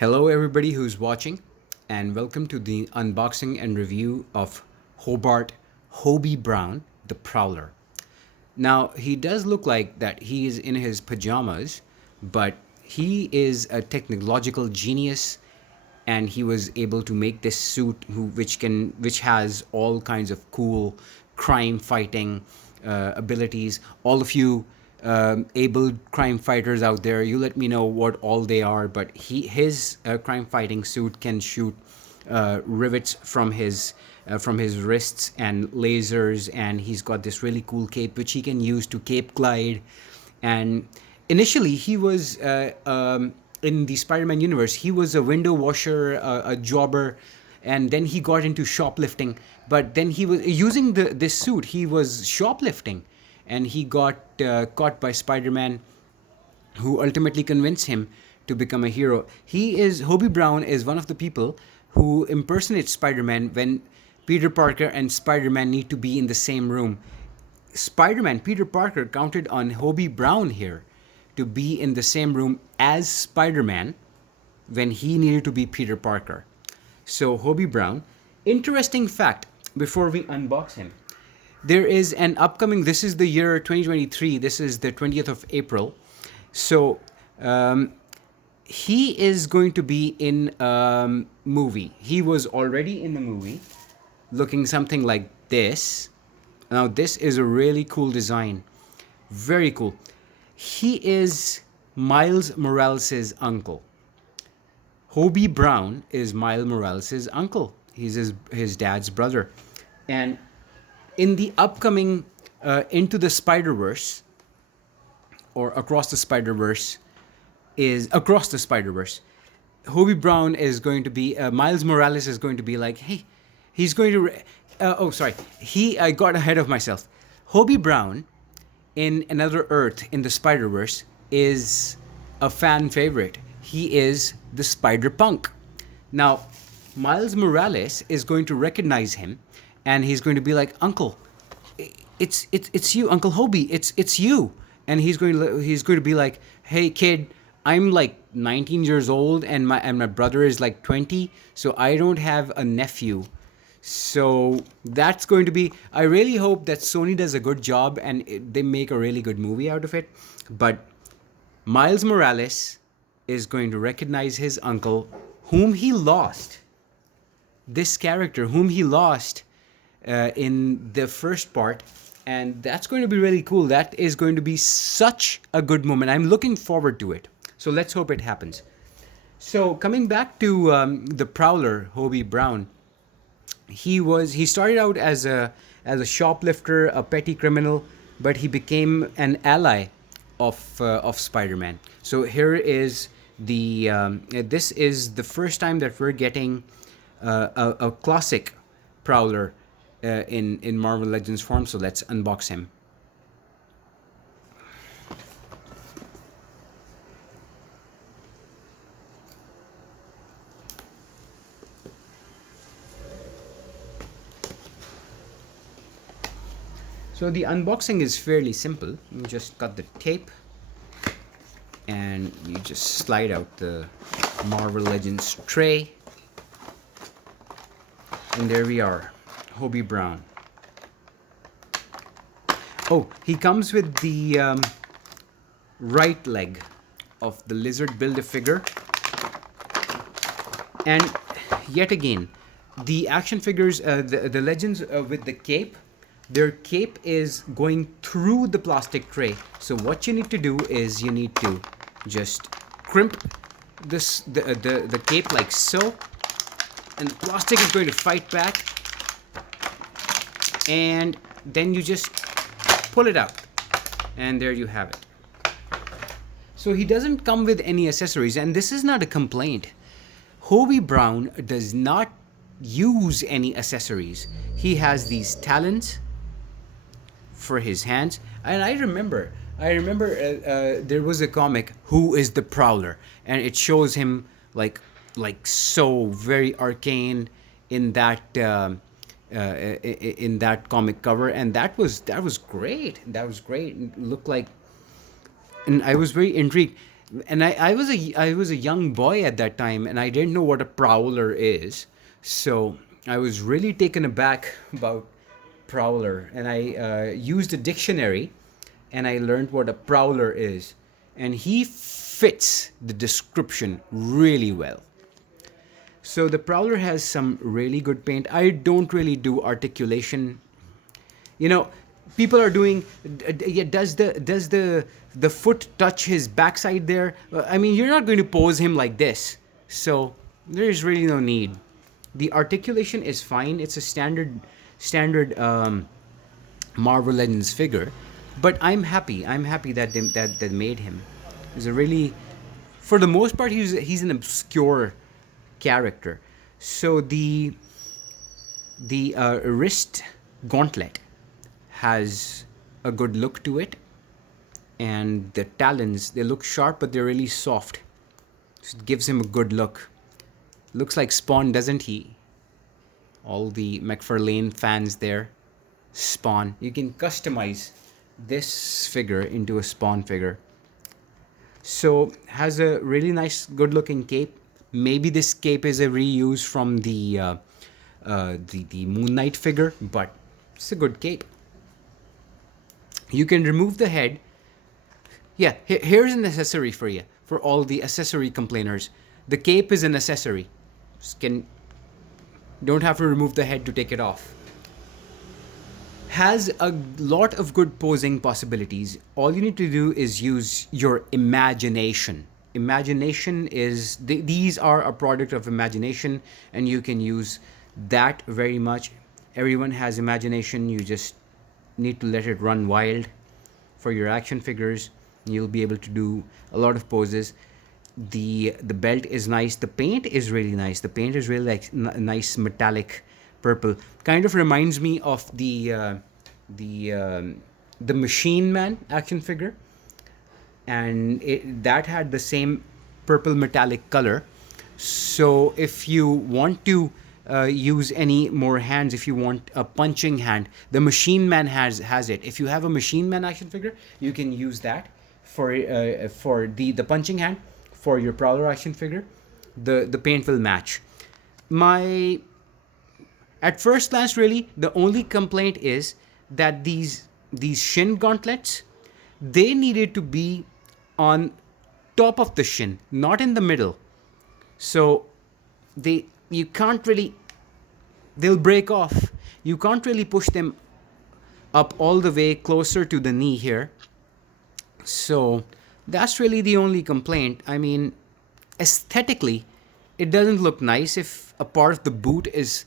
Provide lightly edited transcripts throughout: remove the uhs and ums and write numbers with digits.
Hello, everybody who's watching, and welcome to the unboxing and review of Hobie Brown, the Prowler. Now, he does look like that he is in his pajamas, but he is a technological genius, and he was able to make this suit which has all kinds of cool crime fighting abilities. All of you able crime fighters out there, you let me know what all they are. But his crime fighting suit can shoot rivets from his wrists and lasers, and he's got this really cool cape which he can use to cape glide. And initially, he was in the Spider-Man universe. He was a window washer, a jobber, and then he got into shoplifting. But then he was using this suit. He was shoplifting, and he got caught by Spider-Man, who ultimately convinced him to become a hero. Hobie Brown is one of the people who impersonates Spider-Man when Peter Parker and Spider-Man need to be in the same room. Peter Parker counted on Hobie Brown here to be in the same room as Spider-Man when he needed to be Peter Parker. So Hobie Brown, interesting fact before we unbox him. There is an upcoming, this is the year 2023, this is the 20th of April. So he is going to be in a movie. He was already in the movie looking something like this. Now, this is a really cool design. Very cool. He is Miles Morales' uncle. Hobie Brown is Miles Morales' uncle. He's his dad's brother. And in the upcoming Into the Spider-Verse, or Across the Spider-Verse, Hobie Brown is going to be, Miles Morales is going to be like, hey, he's going to, I got ahead of myself. Hobie Brown in Another Earth in the Spider-Verse is a fan favorite. He is the Spider-Punk. Now, Miles Morales is going to recognize him, and he's going to be like, Uncle, it's you, Uncle Hobie, it's you. And he's going to be like, hey kid, I'm like 19 years old, and my brother is like 20, so I don't have a nephew. So that's going to be, I really hope that Sony does a good job and they make a really good movie out of it. But Miles Morales is going to recognize his uncle, whom he lost. This character, whom he lost in the first part. And that's going to be really cool. That is going to be such a good moment. I'm looking forward to it. So let's hope it happens. So coming back to the Prowler, Hobie Brown, he started out as a shoplifter, a petty criminal, but he became an ally of Spider-Man. So here is this is the first time that we're getting a classic Prowler in Marvel Legends form. So let's unbox him. So the unboxing is fairly simple. You just cut the tape and you just slide out the Marvel Legends tray. And there we are, Hobie Brown. Oh, he comes with the right leg of the Lizard Build-A-Figure. And yet again, the action figures, the Legends with the cape, their cape is going through the plastic tray. So what you need to do is you need to just crimp the cape like so, and the plastic is going to fight back, and then you just pull it out, and there you have it. So he doesn't come with any accessories, and this is not a complaint. Hobie Brown does not use any accessories. He has these talons for his hands, and I remember there was a comic, Who is the Prowler, and it shows him like so very arcane in that comic cover, and that was great. It looked like, and I was very intrigued. And I was a young boy at that time, and I didn't know what a prowler is. So I was really taken aback about prowler, and I used a dictionary, and I learned what a prowler is, and he fits the description really well. So the Prowler has some really good paint. I don't really do articulation. You know, people are doing. Yeah, does the foot touch his backside there? I mean, you're not going to pose him like this, so there's really no need. The articulation is fine. It's a standard Marvel Legends figure, but I'm happy. I'm happy that they made him. He's a really, for the most part, he's an obscure character. So the wrist gauntlet has a good look to it, and the talons, they look sharp, but they're really soft. So it gives him a good look. Looks like Spawn, doesn't he? All the McFarlane fans there. Spawn. You can customize this figure into a Spawn figure. So has a really nice, good-looking cape. Maybe this cape is a reuse from the Moon Knight figure, but it's a good cape. You can remove the head. Yeah, here's an accessory for you, for all the accessory complainers. The cape is an accessory. Don't have to remove the head to take it off. Has a lot of good posing possibilities. All you need to do is use your imagination. Imagination is, these are a product of imagination, and you can use that very much. Everyone has imagination. You just need to let it run wild for your action figures. You'll be able to do a lot of poses. The belt is nice. The paint is really nice. The paint is really like nice metallic purple. Kind of reminds me of the Machine Man action figure, and that had the same purple metallic color. So if you want to use any more hands, if you want a punching hand, the Machine Man has it. If you have a Machine Man action figure, you can use that for the punching hand. For your Prowler action figure, the paint will match. My At first glance, really, the only complaint is that these shin gauntlets, they needed to be on top of the shin, not in the middle. So you can't really, they'll break off. You can't really push them up all the way closer to the knee here. So that's really the only complaint. I mean, aesthetically, it doesn't look nice if a part of the boot is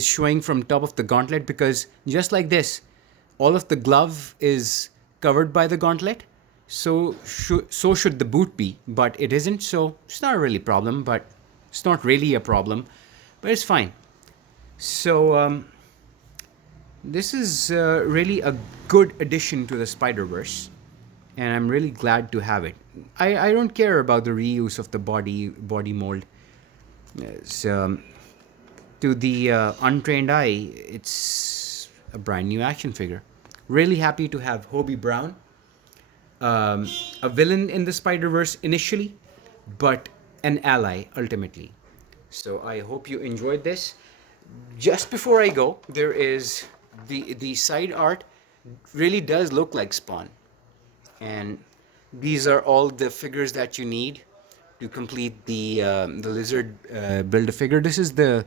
showing from top of the gauntlet, because just like this, all of the glove is covered by the gauntlet. So should the boot be, but it isn't. So it's not really a problem, but it's not really a problem, but it's fine. So this is really a good addition to the Spider-Verse, and I'm really glad to have it. I don't care about the reuse of the body mold. So, to the untrained eye, it's a brand new action figure. Really happy to have Hobie Brown, a villain in the Spider-Verse initially, but an ally ultimately. So I hope you enjoyed this. Just before I go, there is the side art really does look like Spawn, and these are all the figures that you need to complete the lizard build a figure. This is the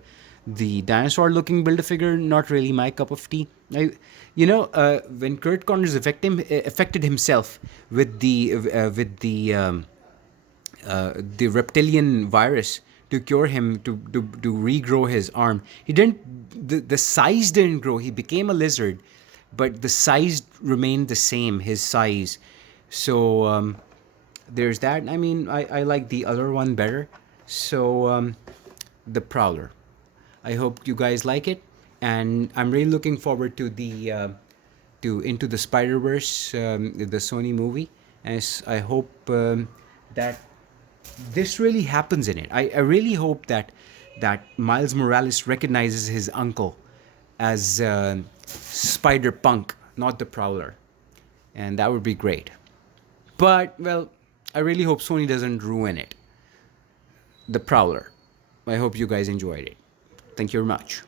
dinosaur looking build a figure. Not really my cup of tea. When Kurt Connors affected himself with the reptilian virus to cure him, to regrow his arm, he didn't. The size didn't grow. He became a lizard, but the size remained the same. His size. So there's that. I mean, I like the other one better. So the Prowler. I hope you guys like it, and I'm really looking forward to the to Into the Spider-Verse, the Sony movie. And I hope that this really happens in it. I really hope that Miles Morales recognizes his uncle as Spider-Punk, not the Prowler, and that would be great. But well, I really hope Sony doesn't ruin it. The Prowler. I hope you guys enjoyed it. Thank you very much.